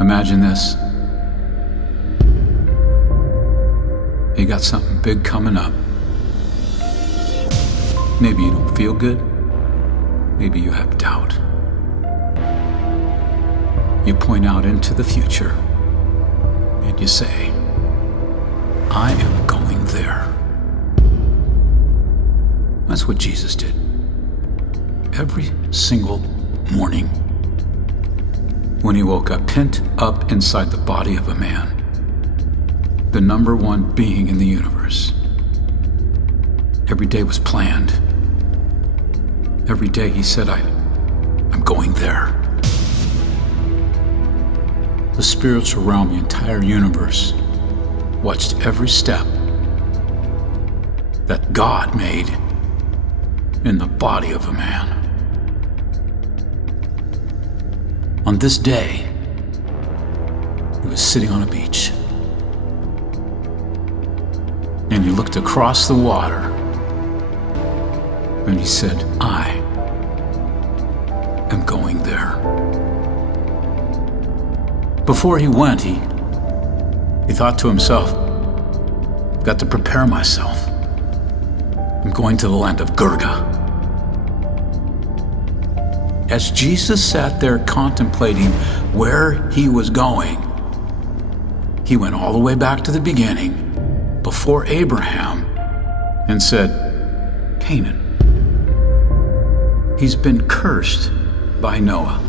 Imagine this. You got something big coming up. Maybe you don't feel good. Maybe you have doubt. You point out into the future and you say, I am going there. That's what Jesus did. Every single morning when he woke up, pent up inside the body of a man, the number one being in the universe. Every day was planned. Every day he said, I'm going there. The spiritual realm, the entire universe, watched every step that God made in the body of a man. On this day, he was sitting on a beach, and he looked across the water, and he said, I am going there. Before he went, he thought to himself, I've got to prepare myself. I'm going to the land of Girgha. As Jesus sat there contemplating where he was going, he went all the way back to the beginning, before Abraham, and said, Canaan. He's been cursed by Noah.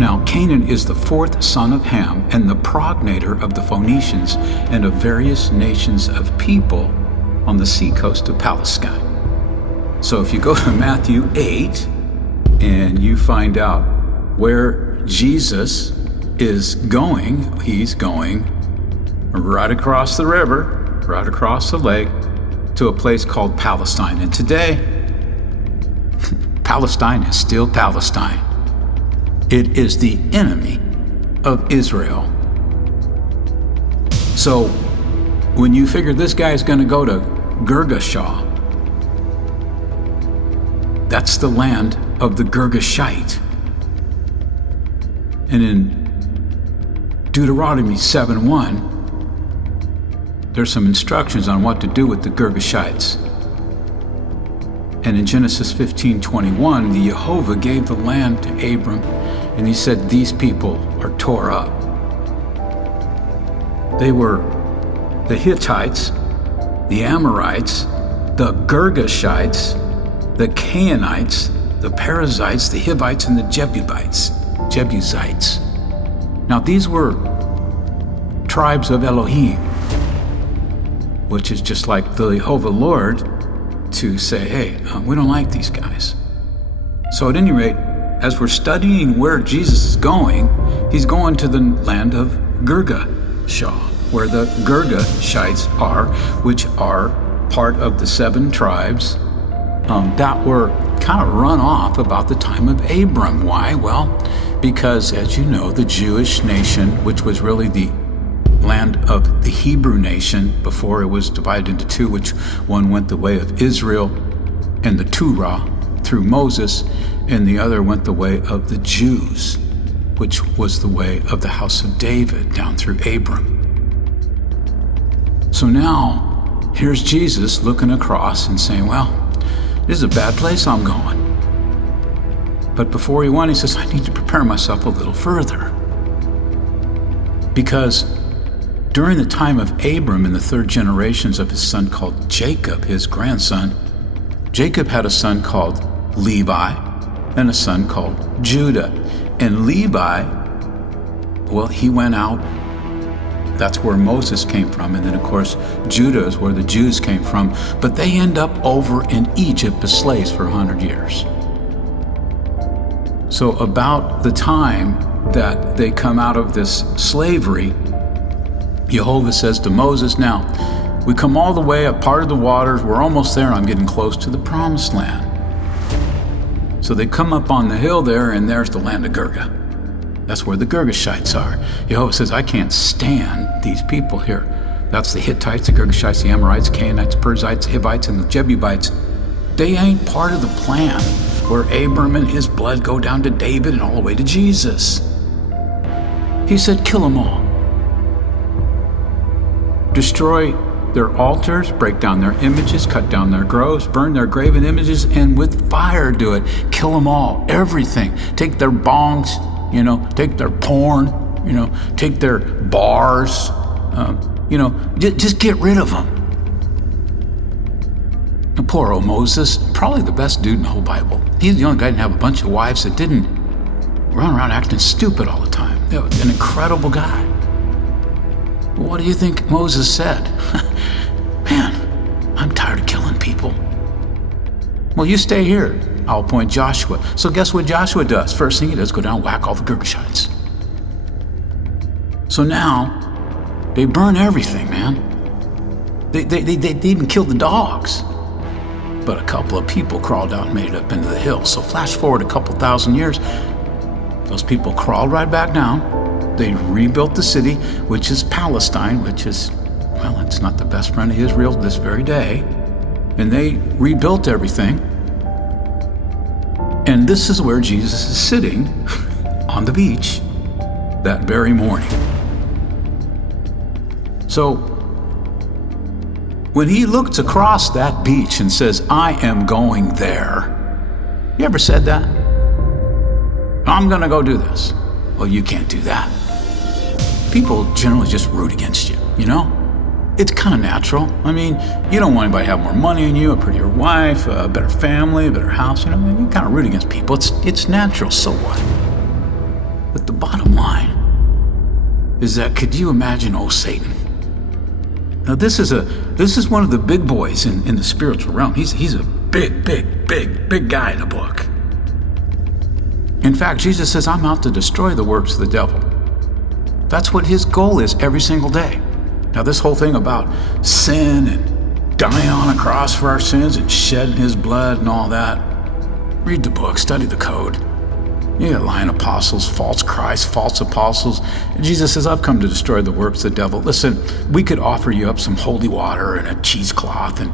Now, Canaan is the fourth son of Ham and the progenitor of the Phoenicians and of various nations of people on the seacoast of Palestine. So if you go to Matthew 8 and you find out where Jesus is going, he's going right across the river, right across the lake, to a place called Palestine. And today, Palestine is still Palestine. It is the enemy of Israel. So when you figure this guy is going to go to Girgashaite, that's the land of the Girgashites. And in Deuteronomy 7:1, there's some instructions on what to do with the Girgashites. And in Genesis 15:21, the Jehovah gave the land to Abram, and he said, these people are tore up. They were the Hittites, the Amorites, the Girgashites, the Canaanites, the Perizzites, the Hivites, and the Jebusites. Now these were tribes of Elohim, which is just like the Jehovah Lord to say, hey, we don't like these guys. So at any rate, as we're studying where Jesus is going, he's going to the land of Girgashaite, where the Girgashites are, which are part of the 7 tribes that were kind of run off about the time of Abram. Why? Well, because as you know, the Jewish nation, which was really the land of the Hebrew nation before it was divided into 2, which one went the way of Israel and the Torah through Moses, and the other went the way of the Jews, which was the way of the house of David down through Abram. So now, here's Jesus looking across and saying, well, this is a bad place I'm going. But before he went, he says, I need to prepare myself a little further. Because during the time of Abram and the 3rd generations of his son called Jacob, his grandson, Jacob had a son called Levi and a son called Judah. And Levi, well, he went out. That's where Moses came from. And then, of course, Judah is where the Jews came from. But they end up over in Egypt as slaves for 100 years. So about the time that they come out of this slavery, Jehovah says to Moses, now, we come all the way up part of the waters, we're almost there, and I'm getting close to the promised land. So they come up on the hill there, and there's the land of Girgha. That's where the Girgashites are. Jehovah says, I can't stand these people here. That's the Hittites, the Girgashites, the Amorites, Canaanites, Perizzites, Hivites, and the Jebusites. They ain't part of the plan where Abram and his blood go down to David and all the way to Jesus. He said, kill them all. Destroy their altars, break down their images, cut down their groves, burn their graven images, and with fire do it. Kill them all, everything. Take their bongs, take their porn, take their bars, just get rid of them. And poor old Moses, probably the best dude in the whole Bible. He's the only guy who didn't have a bunch of wives that didn't run around acting stupid all the time. An incredible guy. What do you think Moses said? Man, I'm tired of killing people. Well, you stay here. I'll appoint Joshua. So guess what Joshua does? First thing he does, go down and whack all the Girgashites. So now, they burn everything, man. They even killed the dogs. But a couple of people crawled out and made it up into the hills. So flash forward a couple thousand years, those people crawled right back down. They rebuilt the city, which is Palestine, which is, well, it's not the best friend of Israel this very day. And they rebuilt everything. And this is where Jesus is sitting on the beach that very morning. So when he looks across that beach and says, I am going there, you ever said that? I'm going to go do this. Well, you can't do that. People generally just root against you, It's kind of natural. I mean, you don't want anybody to have more money than you, a prettier wife, a better family, a better house, You kind of root against people. It's natural, so what? But the bottom line is that, could you imagine old Satan? Now, this is one of the big boys in the spiritual realm. He's a big guy in the book. In fact, Jesus says, I'm out to destroy the works of the devil. That's what his goal is every single day. Now, this whole thing about sin and dying on a cross for our sins and shedding his blood and all that, read the book, study the code. You got lying apostles, false Christ, false apostles. And Jesus says, I've come to destroy the works of the devil. Listen, we could offer you up some holy water and a cheesecloth and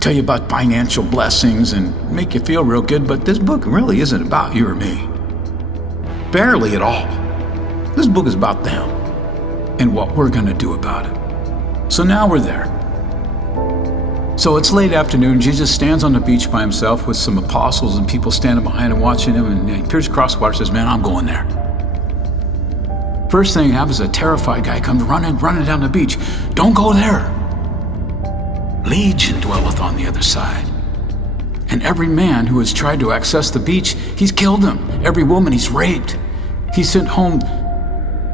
tell you about financial blessings and make you feel real good, but this book really isn't about you or me. Barely at all. This book is about them and what we're going to do about it. So now we're there. So it's late afternoon. Jesus stands on the beach by himself with some apostles and people standing behind him watching him, and he peers across the water and says, man, I'm going there. First thing happens, a terrified guy comes running down the beach. Don't go there. Legion dwelleth on the other side. And every man who has tried to access the beach, he's killed him. Every woman he's raped. He sent home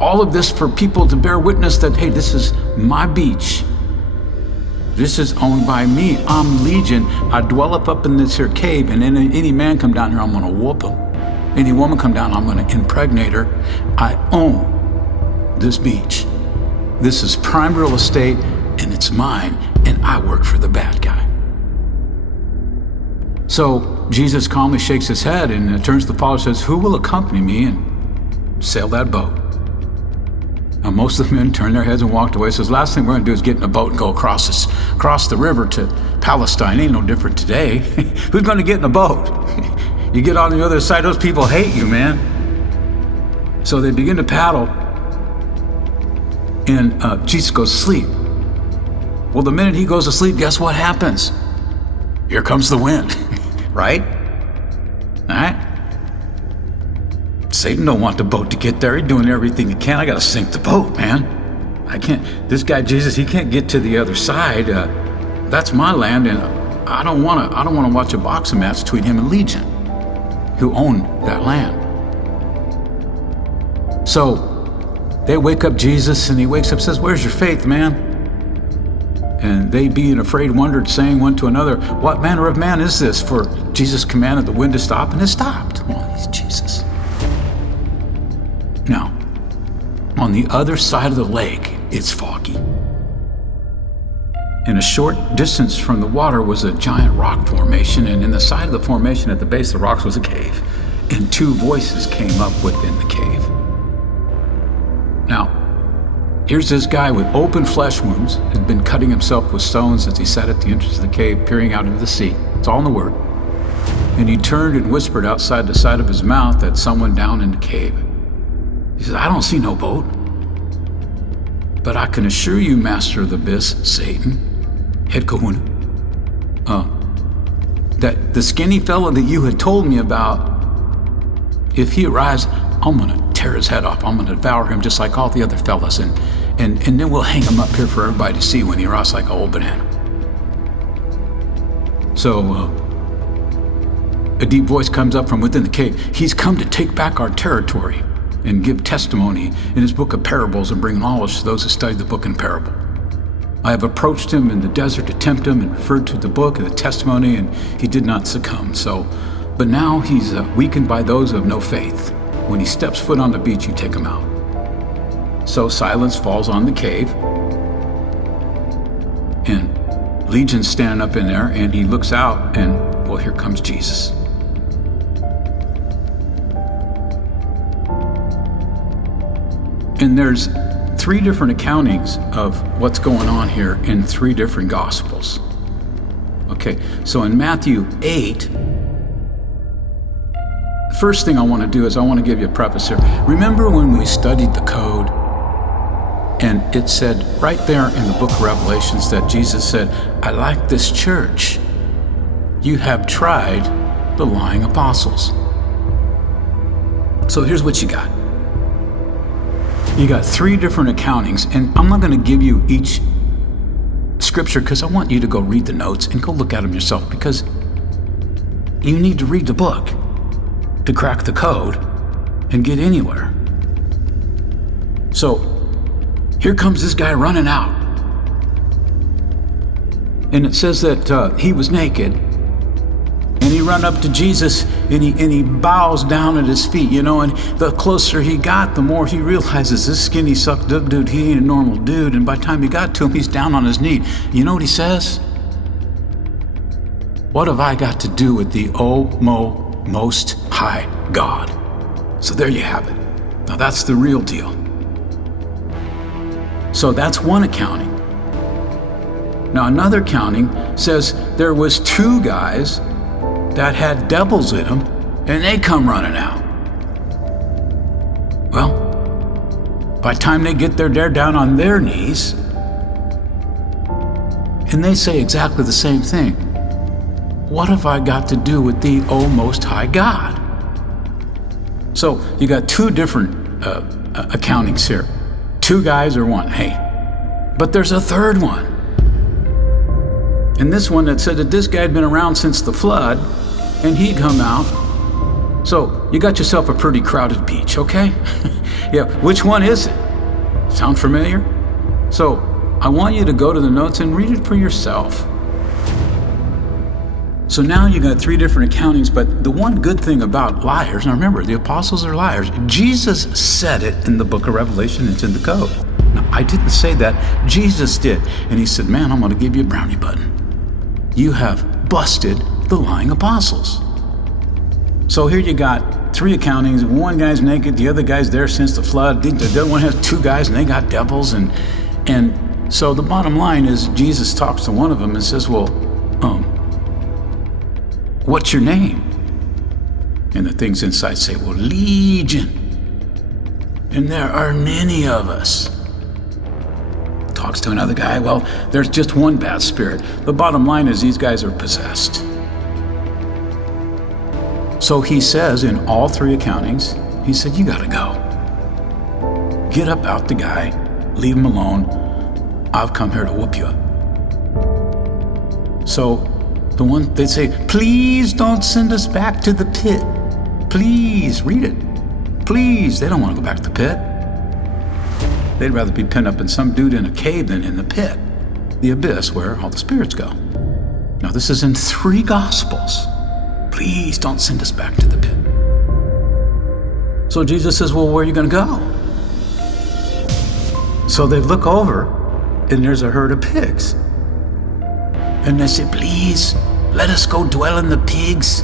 all of this for people to bear witness that, hey, this is my beach. This is owned by me. I'm Legion. I dwelleth up in this here cave, and any man come down here, I'm gonna whoop him. Any woman come down, I'm gonna impregnate her. I own this beach. This is prime real estate, and it's mine, and I work for the bad guy. So Jesus calmly shakes his head and turns to the Father and says, who will accompany me and sail that boat? Now, most of the men turned their heads and walked away. Says, last thing we're going to do is get in a boat and go across the river to Palestine. Ain't no different today. Who's going to get in a boat? You get on the other side, those people hate you, man. So they begin to paddle, and Jesus goes to sleep. Well, the minute he goes to sleep, guess what happens? Here comes the wind, right? All right? Satan don't want the boat to get there. He's doing everything he can. I got to sink the boat, man. I can't. This guy Jesus, he can't get to the other side. That's my land, and I don't want to watch a boxing match between him and Legion, who own that land. So they wake up Jesus, and he wakes up and says, "Where's your faith, man?" And they, being afraid, wondered, saying one to another, "What manner of man is this?" For Jesus commanded the wind to stop, and it stopped. Well, he's Jesus. Now, on the other side of the lake, it's foggy. In a short distance from the water was a giant rock formation, and in the side of the formation at the base of the rocks was a cave, and two voices came up within the cave. Now, here's this guy with open flesh wounds, had been cutting himself with stones as he sat at the entrance of the cave, peering out into the sea. It's all in the Word. And he turned and whispered outside the side of his mouth at someone down in the cave. He says, I don't see no boat. But I can assure you, master of the abyss, Satan, head kahuna, that the skinny fella that you had told me about, if he arrives, I'm going to tear his head off. I'm going to devour him just like all the other fellas. And then we'll hang him up here for everybody to see when he rots like an old banana. So a deep voice comes up from within the cave. He's come to take back our territory and give testimony in his book of parables and bring knowledge to those who study the book in parable. I have approached him in the desert to tempt him and referred to the book and the testimony, and he did not succumb. But now he's weakened by those of no faith. When he steps foot on the beach, you take him out. So silence falls on the cave, and Legion's standing up in there, and he looks out, and well, here comes Jesus. And there's 3 different accountings of what's going on here in 3 different Gospels. Okay, so in Matthew 8, the first thing I want to do is I want to give you a preface here. Remember when we studied the code, and it said right there in the book of Revelations that Jesus said, I like this church. You have tried the lying apostles. So here's what you got. You got 3 different accountings, and I'm not going to give you each scripture because I want you to go read the notes and go look at them yourself, because you need to read the book to crack the code and get anywhere. So here comes this guy running out. And it says that he was naked, and he ran up to Jesus, and he bows down at his feet, and the closer he got, the more he realizes this skinny sucked up dude, he ain't a normal dude. And by the time he got to him, he's down on his knee. You know what he says? What have I got to do with the most high God? So there you have it. Now that's the real deal. So that's one accounting. Now another accounting says there was 2 guys that had devils in them, and they come running out. Well, by the time they get there, they're down on their knees, and they say exactly the same thing. What have I got to do with thee, O Most High God? So you got 2 different accountings here. 2 guys or 1, hey. But there's a 3rd one. And this one that said that this guy had been around since the flood, and he'd come out. So you got yourself a pretty crowded beach, okay? Yeah, which one is it? Sound familiar? So I want you to go to the notes and read it for yourself. So now you got 3 different accountings, but the one good thing about liars, now remember, the apostles are liars. Jesus said it in the book of Revelation, it's in the code. Now, I didn't say that, Jesus did. And he said, man, I'm gonna give you a brownie button. You have busted the lying apostles. So here you got 3 accountings. 1 guy's naked, the other guy's there since the flood. The other one has 2 guys and they got devils. And so the bottom line is Jesus talks to one of them and says, well, what's your name? And the things inside say, well, Legion. And there are many of us. Talks to another guy, well, there's just one bad spirit. The bottom line is these guys are possessed. So he says in all 3 accountings, he said, you gotta go. Get up out the guy, leave him alone. I've come here to whoop you up. So the one, they say, please don't send us back to the pit. Please, read it. Please, they don't want to go back to the pit. They'd rather be pinned up in some dude in a cave than in the pit, the abyss where all the spirits go. Now this is in 3 Gospels. Please don't send us back to the pit. So Jesus says, well, where are you going to go? So they look over, and there's a herd of pigs. And they say, please, let us go dwell in the pigs.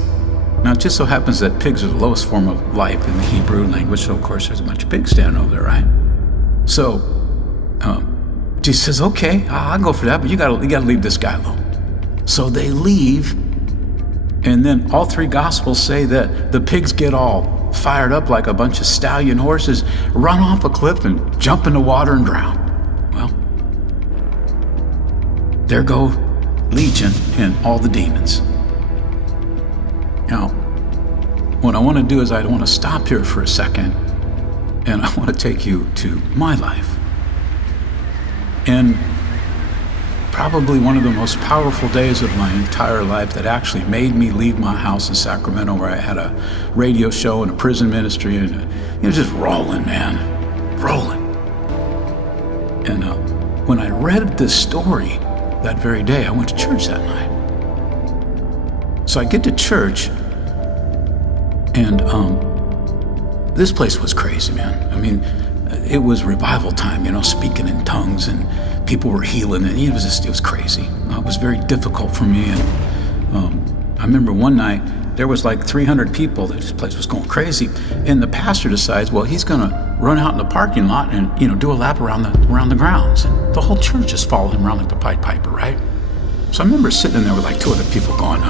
Now, it just so happens that pigs are the lowest form of life in the Hebrew language, so of course there's a bunch of pigs standing over there, right? So Jesus says, okay, I'll go for that, but you gotta leave this guy alone. So they leave, and then all 3 Gospels say that the pigs get all fired up like a bunch of stallion horses, run off a cliff and jump in the water and drown. Well, there go Legion and all the demons. Now, what I want to do is I want to stop here for a second, and I want to take you to my life. And probably one of the most powerful days of my entire life that actually made me leave my house in Sacramento, where I had a radio show and a prison ministry, and it was just rolling, man, rolling. And when I read this story that very day, I went to church that night. So I get to church, and this place was crazy, man. I mean, it was revival time, speaking in tongues, and people were healing, and it was crazy. It was very difficult for me, and I remember one night there was like 300 people. This place was going crazy, and the pastor decides, well, he's gonna run out in the parking lot and do a lap around the grounds, and the whole church is following him around like the Pied Piper, right? So I remember sitting in there with like 2 other people going,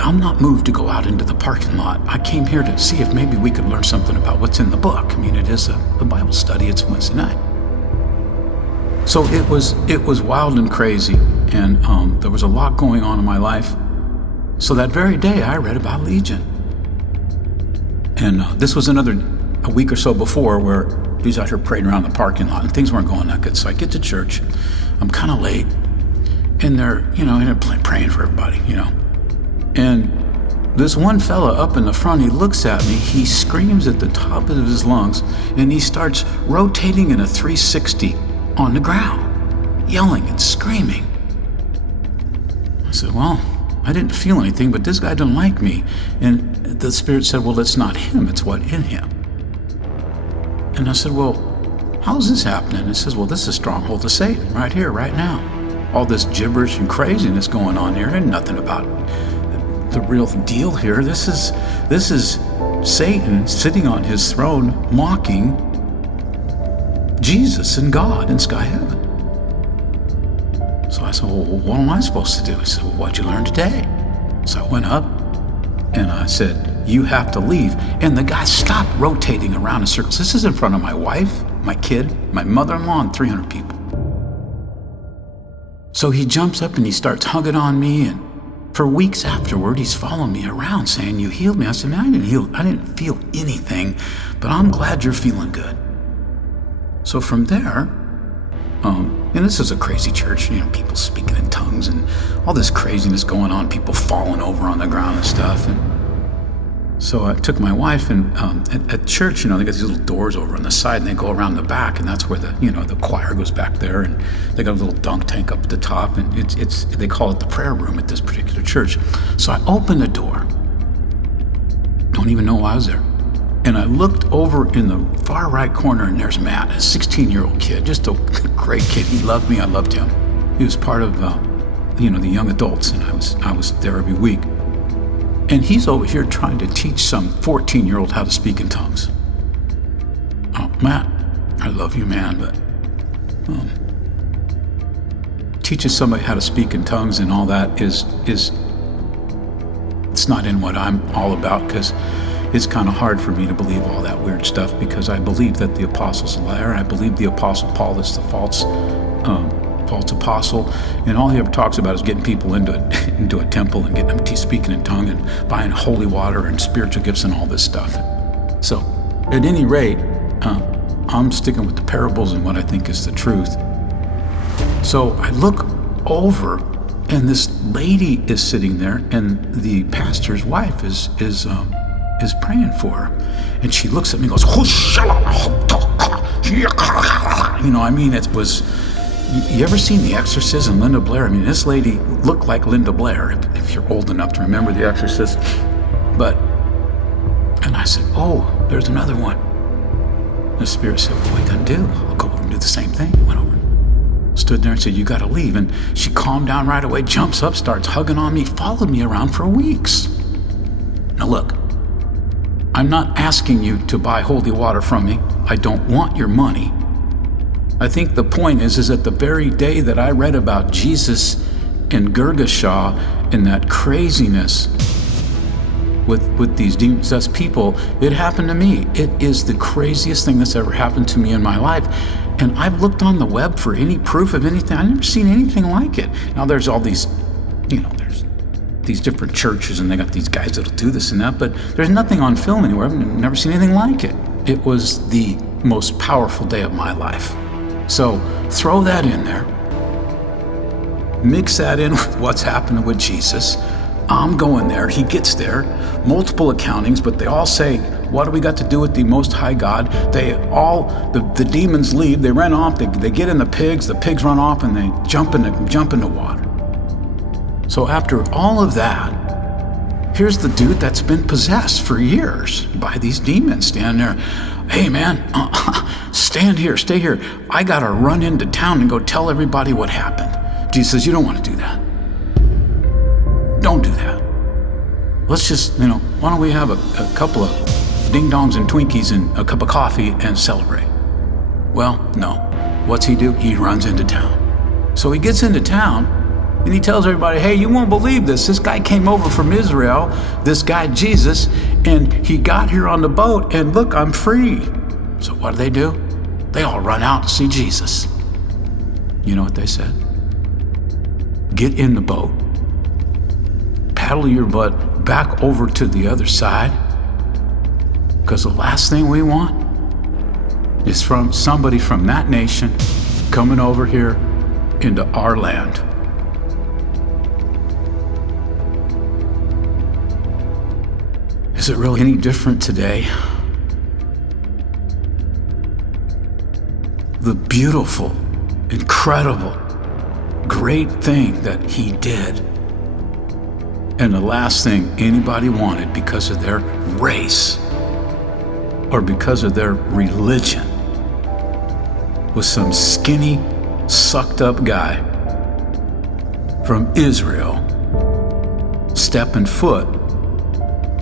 I'm not moved to go out into the parking lot. I came here to see if maybe we could learn something about what's in the book. I mean, it is a Bible study. It's Wednesday night. So it was wild and crazy, and there was a lot going on in my life. So that very day, I read about Legion. And this was a week or so before, where he was out here praying around the parking lot, and things weren't going that good. So I get to church. I'm kind of late, and they're praying for everybody, And this one fella up in the front, he looks at me, he screams at the top of his lungs, and he starts rotating in a 360 on the ground, yelling and screaming. I said, well, I didn't feel anything, but this guy didn't like me. And the Spirit said, well, it's not him, it's what in him. And I said, well, how's this happening? It says, well, this is a stronghold of Satan right here, right now. All this gibberish and craziness going on here, and nothing about the real deal here. This is Satan sitting on his throne mocking Jesus and God in sky heaven. So I said, well, what am I supposed to do? He said, well, what'd you learn today? So I went up and I said, you have to leave. And the guy stopped rotating around in circles. This is in front of my wife, my kid, my mother-in-law, and 300 people. So he jumps up and he starts hugging on me, and for weeks afterward, he's following me around saying, you healed me. I said, man, I didn't feel anything, but I'm glad you're feeling good. So from there, and this is a crazy church, people speaking in tongues and all this craziness going on, people falling over on the ground and stuff. And so I took my wife, and at church, they got these little doors over on the side, and they go around the back, and that's where the choir goes back there, and they got a little dunk tank up at the top, and they call it the prayer room at this particular church. So I opened the door, don't even know why I was there, and I looked over in the far right corner, and there's Matt, a 16-year-old kid, just a great kid. He loved me, I loved him. He was part of the young adults, and I was there every week. And he's over here trying to teach some 14-year-old how to speak in tongues. Oh, Matt, I love you, man, but teaching somebody how to speak in tongues and all that is it's not in what I'm all about, because it's kind of hard for me to believe all that weird stuff, because I believe that the apostle's a liar. I believe the apostle Paul is the false apostle, and all he ever talks about is getting people into a temple and getting them speaking in tongue and buying holy water and spiritual gifts and all this stuff. So at any rate, I'm sticking with the parables and what I think is the truth. So I look over, and this lady is sitting there, and the pastor's wife is praying for her, and she looks at me and goes, it was. You ever seen The Exorcist and Linda Blair? I mean, this lady looked like Linda Blair, if you're old enough to remember The Exorcist. And I said, oh, there's another one. The Spirit said, what are you gonna do? I'll go over and do the same thing. Went over, stood there and said, you gotta leave. And she calmed down right away, jumps up, starts hugging on me, followed me around for weeks. Now look, I'm not asking you to buy holy water from me. I don't want your money. I think the point is that the very day that I read about Jesus and Girgashaite and that craziness, with these demon-possessed people. It happened to me. It is the craziest thing that's ever happened to me in my life. And I've looked on the web for any proof of anything. I've never seen anything like it. Now there's all these, there's these different churches and they got these guys that'll do this and that, but there's nothing on film anywhere. I've never seen anything like it. It was the most powerful day of my life. So throw that in there. Mix that in with what's happening with Jesus. I'm going there. He gets there. Multiple accountings, but they all say, what do we got to do with the Most High God? The demons leave. They run off. They get in the pigs run off, and they jump into water. So after all of that, here's the dude that's been possessed for years by these demons standing there. Hey man, stand here, stay here. I gotta run into town and go tell everybody what happened. Jesus says, you don't want to do that. Don't do that. Let's just, why don't we have a couple of ding-dongs and Twinkies and a cup of coffee and celebrate? Well, no. What's he do? He runs into town. So he gets into town and he tells everybody, hey, you won't believe this. This guy came over from Israel, this guy Jesus, and he got here on the boat, and look, I'm free. So what do? They all run out to see Jesus. You know what they said? Get in the boat. Paddle your butt back over to the other side, because the last thing we want is from somebody from that nation coming over here into our land. Is it really any different today? The beautiful, incredible, great thing that he did, and the last thing anybody wanted because of their race or because of their religion was some skinny, sucked up guy from Israel stepping foot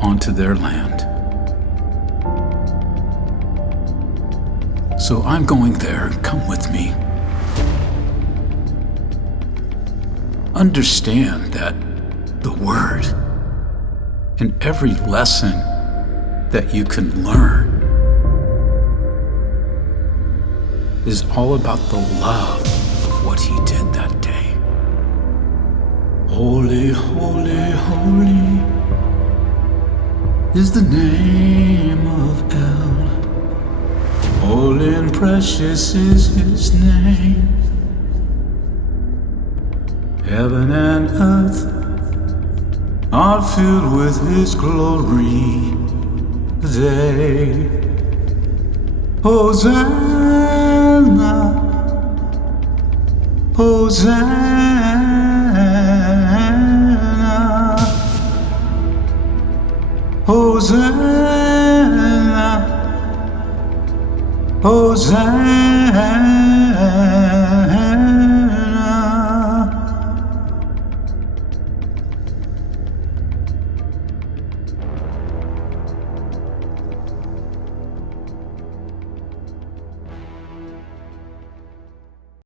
onto their land. So I'm going there. Come with me. Understand that the Word and every lesson that you can learn is all about the love of what he did that day. Holy, holy, holy is the name of El. Holy and precious is his name. Heaven and earth are filled with his glory today. Hosanna, Hosanna, Hosanna, Hosanna.